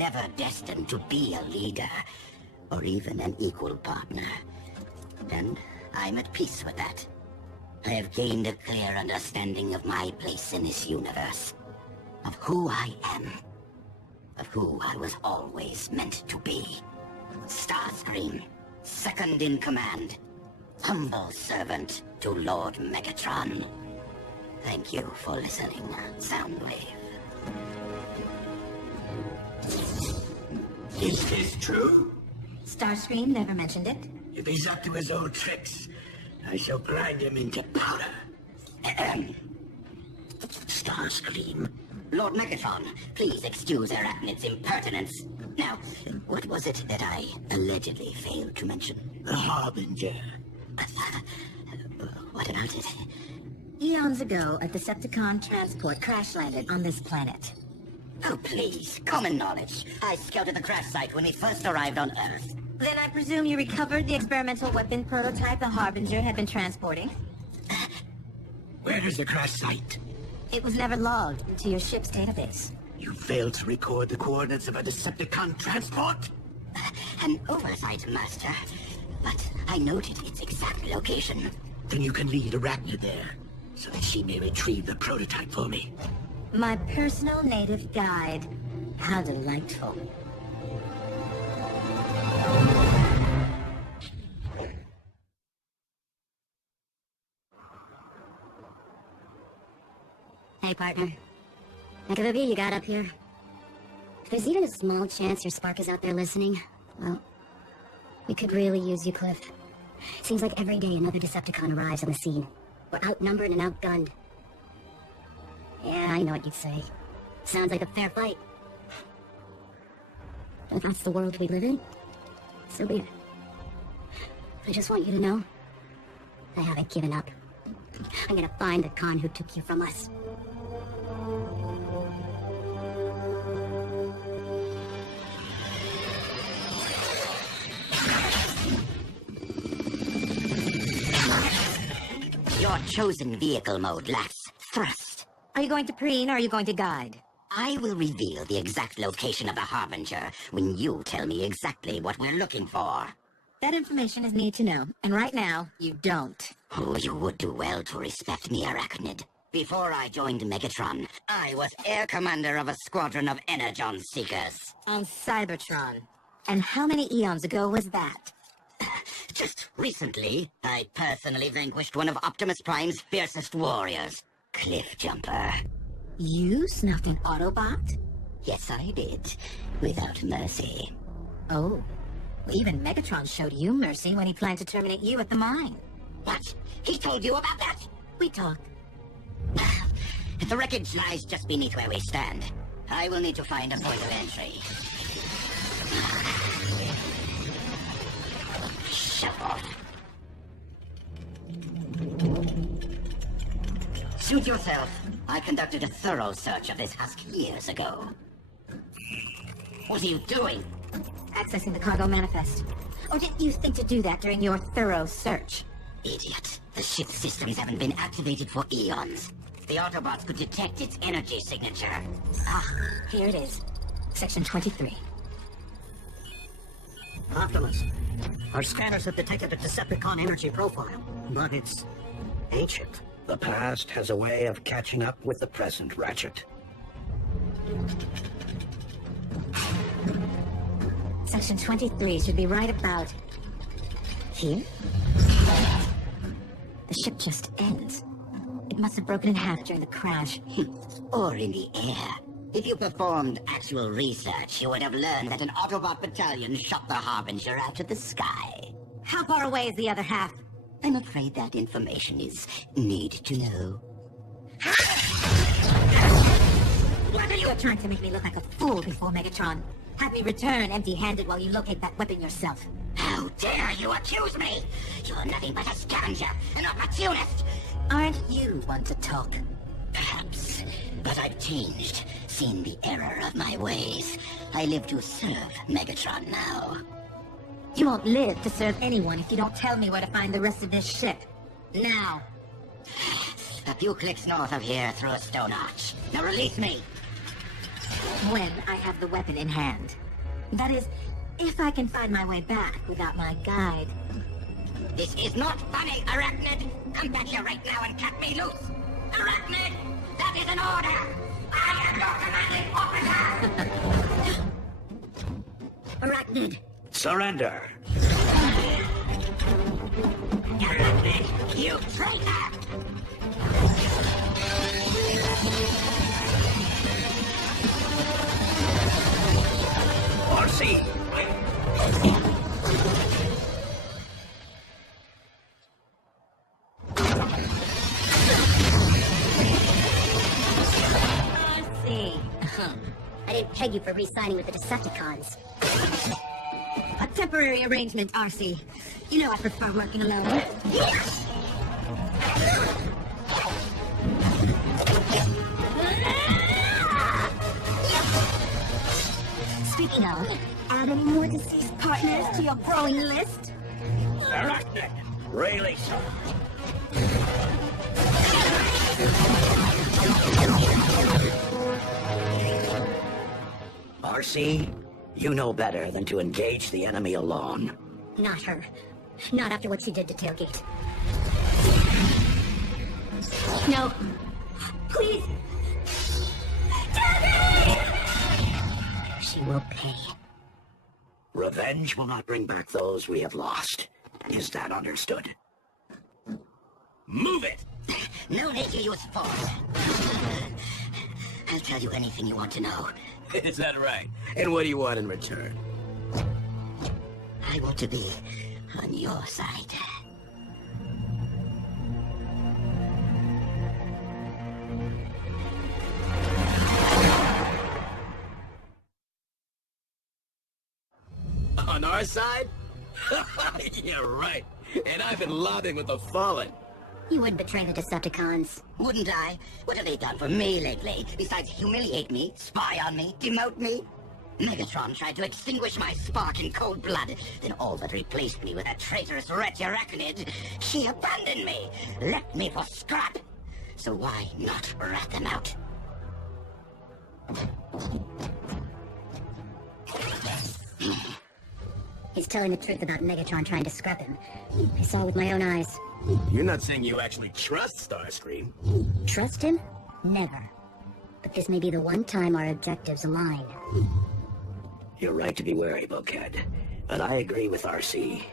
never destined to be a leader, or even an equal partner. And I'm at peace with that. I have gained a clear understanding of my place in this universe, of who I am, of who I was always meant to be. Starscream, second in command, humble servant to Lord Megatron. Thank you for listening, Soundwave. Is this true? Starscream never mentioned it. If he's up to his old tricks, I shall grind him into powder. Starscream. Lord Megatron, please excuse Arachnid's impertinence. Now, what was it that I allegedly failed to mention? The Harbinger. What about it? Eons ago, a Decepticon transport crash-landed on this planet. Oh, please, common knowledge. I scouted the crash site when we first arrived on Earth. Then I presume you recovered the experimental weapon prototype the Harbinger had been transporting? Where is the crash site? It was never logged into your ship's database. You failed to record the coordinates of a Decepticon transport? An oversight, Master. But I noted its exact location. Then you can lead Arachnid there, so that she may retrieve the prototype for me. My personal native guide. How delightful. Hey, partner. Heck of a view you got up here. If there's even a small chance your Spark is out there listening, well, we could really use you, Cliff. Seems like every day another Decepticon arrives on the scene. We're outnumbered and outgunned. Yeah, I know what you'd say. Sounds like a fair fight. But if that's the world we live in, so be it. I just want you to know, I haven't given up. I'm gonna find the Khan who took you from us. Your chosen vehicle mode lacks thrust. Are you going to preen or are you going to guide? I will reveal the exact location of the Harbinger when you tell me exactly what we're looking for. That information is need to know, and right now, you don't. Oh, you would do well to respect me, Arachnid. Before I joined Megatron, I was Air Commander of a squadron of Energon Seekers. On Cybertron. And how many eons ago was that? Just recently, I personally vanquished one of Optimus Prime's fiercest warriors, Cliffjumper. You snuffed an Autobot? Yes, I did. Without mercy. Oh. Even Megatron showed you mercy when he planned to terminate you at the mine. What? He told you about that? We talked. The wreckage lies just beneath where we stand. I will need to find a point of entry. Shut off. Suit yourself. I conducted a thorough search of this husk years ago. What are you doing? Accessing the cargo manifest. Or didn't you think to do that during your thorough search? Idiot. The ship's systems haven't been activated for eons. The Autobots could detect its energy signature. Ah, here it is. Section 23. Optimus, our scanners have detected a Decepticon energy profile, but it's ancient. The past has a way of catching up with the present, Ratchet. Section 23 should be right about here. The ship just ends. It must have broken in half during the crash. Or in the air. If you performed actual research, you would have learned that an Autobot battalion shot the Harbinger out of the sky. How far away is the other half? I'm afraid that information is need to know. What are you trying to make me look like a fool before Megatron? Have me return empty-handed while you locate that weapon yourself. How dare you accuse me? You're nothing but a scavenger, an opportunist. Aren't you one to talk? Perhaps, but I've changed, seen the error of my ways. I live to serve Megatron now. You won't live to serve anyone if you don't tell me where to find the rest of this ship. Now. A few clicks north of here through a stone arch. Now release me! When I have the weapon in hand. That is, if I can find my way back without my guide. This is not funny, Arachnid! Come back here right now and cut me loose! Arachnid! That is an order! I am your commanding officer! Arachnid! Surrender! Arachnid, you traitor! Arcee! I didn't peg you for re-signing with the Decepticons. A temporary arrangement, Arcee. You know I prefer working alone. Speaking of, add any more deceased partners to your growing list? Arachnid! Really so. Arcee, you know better than to engage the enemy alone. Not her. Not after what she did to Tailgate. No. Please! She will pay. Revenge will not bring back those we have lost. Is that understood? Move it! No need to use force. I'll tell you anything you want to know. Is that right? And what do you want in return? I want to be on your side. On our side? Yeah, right. And I've been lobbying with the Fallen. You would betray the Decepticons. Wouldn't I? What have they done for me lately, besides humiliate me, spy on me, demote me? Megatron tried to extinguish my spark in cold blood, then all but replaced me with that traitorous wretch Arachnid. She abandoned me, left me for scrap. So why not rat them out? He's telling the truth about Megatron trying to scrap him. I saw with my own eyes. You're not saying you actually trust Starscream? Trust him? Never. But this may be the one time our objectives align. You're right to be wary, Bulkhead. But I agree with Arcee.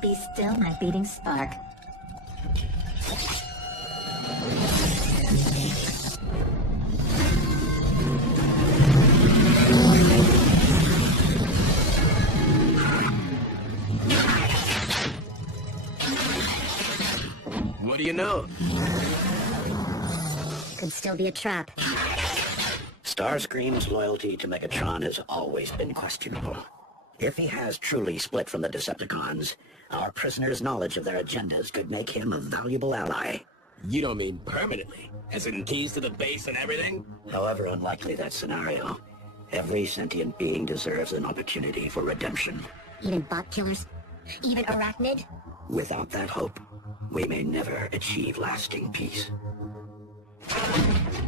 Be still, my beating spark. What do you know? Could still be a trap. Starscream's loyalty to Megatron has always been questionable. If he has truly split from the Decepticons, our prisoner's knowledge of their agendas could make him a valuable ally. You don't mean permanently? As in keys to the base and everything? However unlikely that scenario, every sentient being deserves an opportunity for redemption. Even bot killers? Even Arachnid? Without that hope, we may never achieve lasting peace.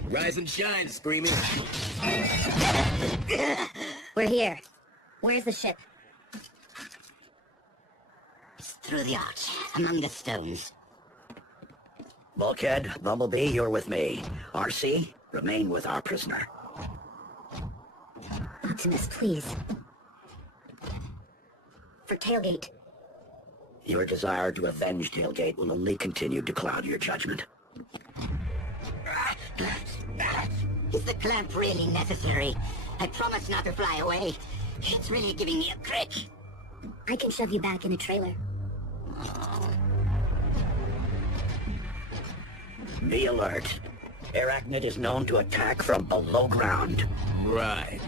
Rise and shine, Screamy. We're here. Where's the ship? It's through the arch, among the stones. Bulkhead, Bumblebee, you're with me. Arcee, remain with our prisoner. Optimus, please. For Tailgate. Your desire to avenge Tailgate will only continue to cloud your judgment. Is the clamp really necessary? I promise not to fly away. It's really giving me a crick. I can shove you back in a trailer. Be alert. Arachnid is known to attack from below ground. Right.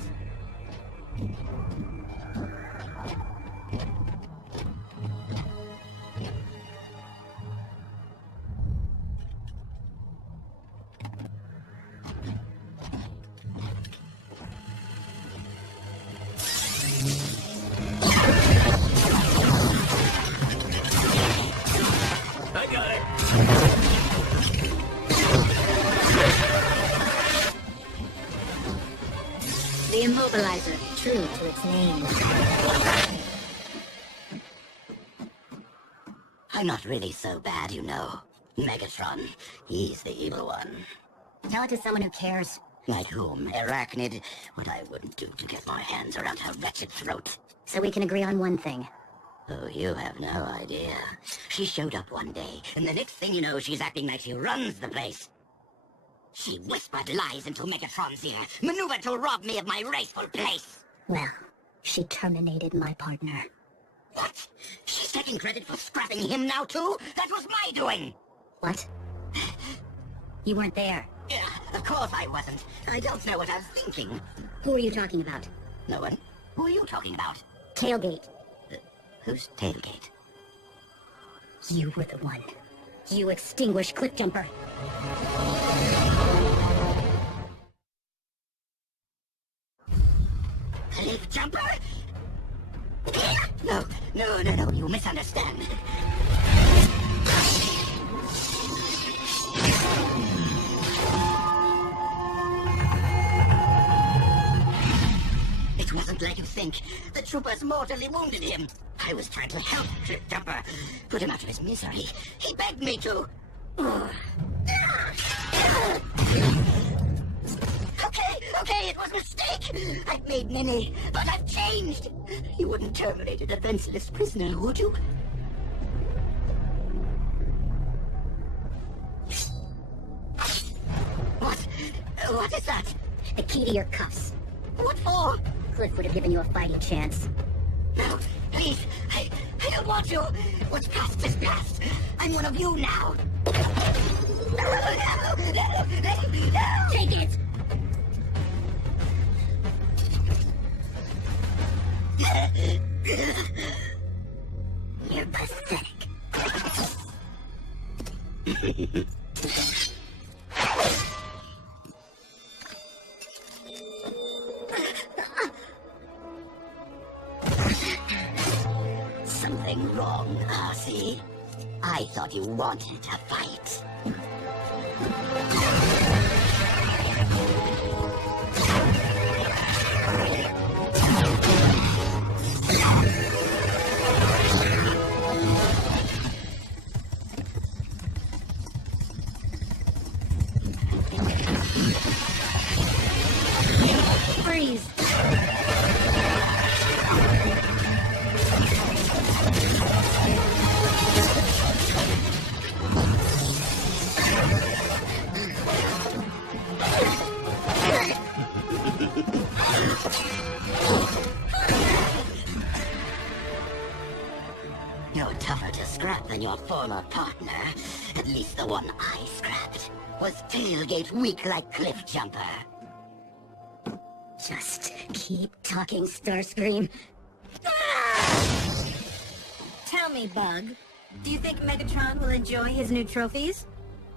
its name. I'm not really so bad, you know. Megatron, he's the evil one. Tell it to someone who cares. Like whom? Arachnid? What I wouldn't do to get my hands around her wretched throat. So we can agree on one thing. Oh, you have no idea. She showed up one day, and the next thing you know, she's acting like she runs the place. She whispered lies into Megatron's ear, maneuvered to rob me of my rightful place. Well, she terminated my partner. What? She's taking credit for scrapping him now, too? That was my doing! What? You weren't there. Yeah, of course I wasn't. I don't know what I'm thinking. Who are you talking about? No one? Who are you talking about? Tailgate. Who's Tailgate? You were the one. You extinguished Cliffjumper. Cliffjumper? No, you misunderstand. It wasn't like you think. The troopers mortally wounded him. I was trying to help Cliffjumper, put him out of his misery. He begged me to. Okay, it was a mistake. I've made many, but I've changed. You wouldn't terminate a defenseless prisoner, would you? What is that? The key to your cuffs. What for? Cliff would have given you a fighting chance. No, please, I don't want to. What's past is past. I'm one of you now. Take it! You're pathetic. Something wrong, Arcee. I thought you wanted a fight. Freeze! You're tougher to scrap than your former partner. At least the one I scrapped was Tailgate weak like Cliffjumper. Just keep talking, Starscream. Tell me, Bug, do you think Megatron will enjoy his new trophies?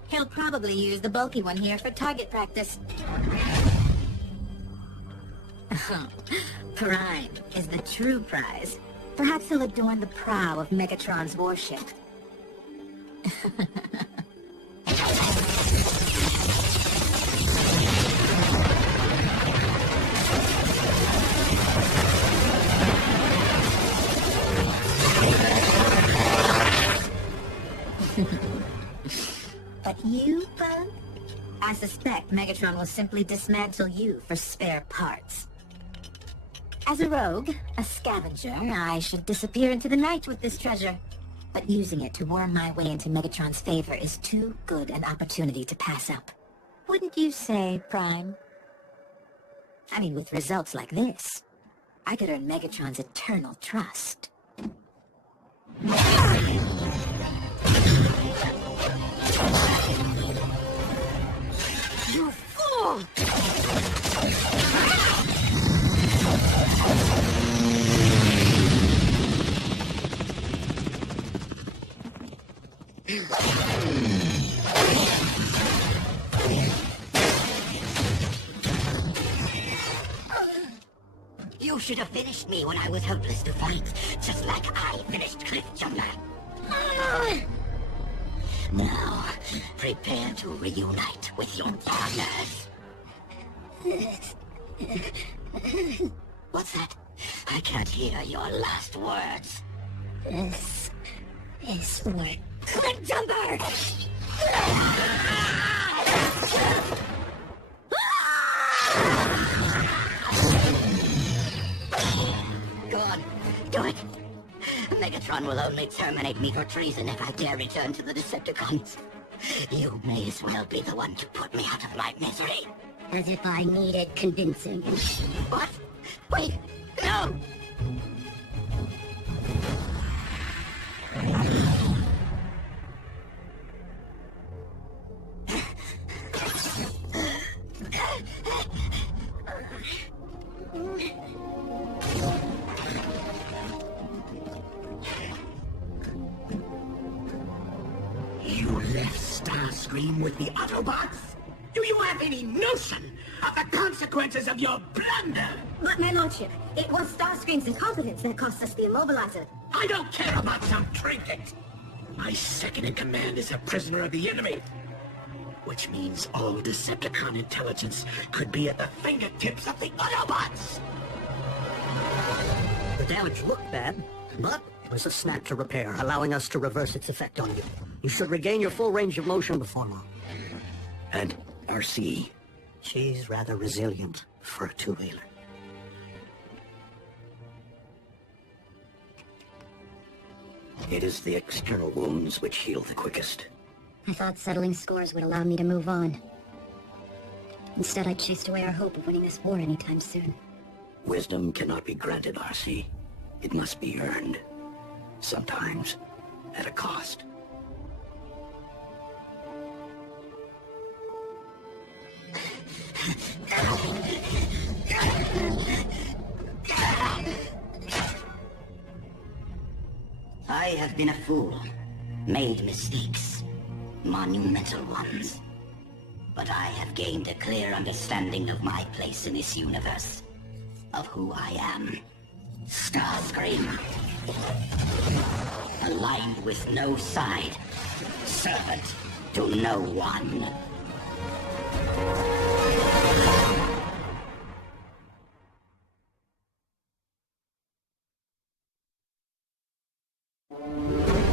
He'll probably use the bulky one here for target practice. Prime is the true prize. Perhaps he'll adorn the prow of Megatron's warship. But you, Bug? I suspect Megatron will simply dismantle you for spare parts. As a rogue, a scavenger, I should disappear into the night with this treasure. But using it to worm my way into Megatron's favor is too good an opportunity to pass up. Wouldn't you say, Prime? I mean, with results like this, I could earn Megatron's eternal trust. You fool! You should have finished me when I was helpless to fight, just like I finished Cliffjumper. Now, prepare to reunite with your partners. What's that? I can't hear your last words. This is for Click Jumper! Go on, do it. Megatron will only terminate me for treason if I dare return to the Decepticons. You may as well be the one to put me out of my misery. as if I needed convincing. What? Wait, no! You left Starscream with the Autobots? Do you have any notion of the consequences of your blunder? But my lordship, it was Starscream's incompetence that cost us the immobilizer. I don't care about some trinket. My second-in-command is a prisoner of the enemy. Which means all Decepticon intelligence could be at the fingertips of the Autobots! The damage looked bad, but it was a snap to repair, allowing us to reverse its effect on you. You should regain your full range of motion before long. And RC. She's rather resilient for a two-wheeler. It is the external wounds which heal the quickest. I thought settling scores would allow me to move on. Instead, I chased away our hope of winning this war anytime soon. Wisdom cannot be granted, RC. It must be earned. Sometimes at a cost. I have been a fool, made mistakes, monumental ones. But I have gained a clear understanding of my place in this universe, of who I am. Starscream. Aligned with no side, servant to no one.